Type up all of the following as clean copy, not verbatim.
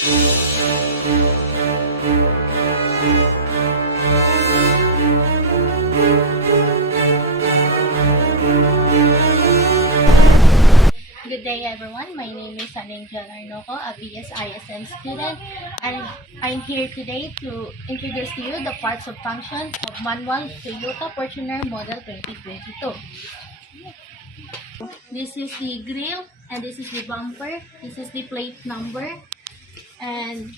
Good day everyone, my name is Angel Arnoco, a BSISM student, and I'm here today to introduce to you the parts of function of manual Toyota Fortuner Model 2022. This is the grille, and this is the bumper, this is the plate number, and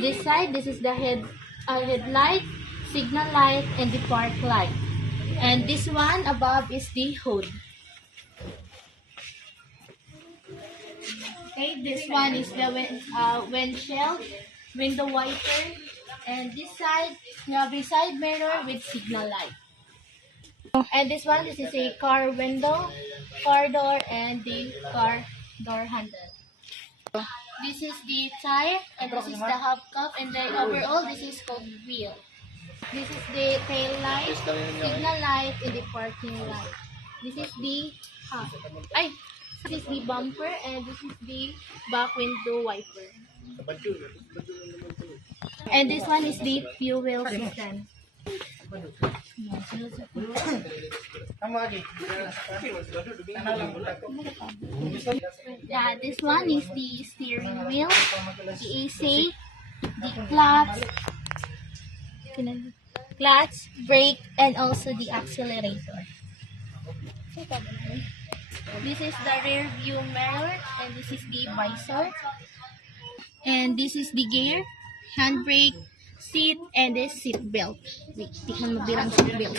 this side, this is the headlight, signal light, and the park light. And this one above is the hood. Okay, this one is the windshield, window wiper, and this side, you have a side mirror with signal light. And this one, this is a car window, car door, and the car door handle. This is the tire, and this is the hubcap, and the overall, this is called wheel. This is the tail light, signal light, and the parking light. This is the this is the bumper, and this is the back window wiper. And this one is the fuel system. Yeah, this one is the steering wheel, the AC, the clutch, brake, and also the accelerator. This is the rear view mirror, and this is the visor, and this is the gear, handbrake, seat, and the seat belt. Wait, tikman mo birang seat belt.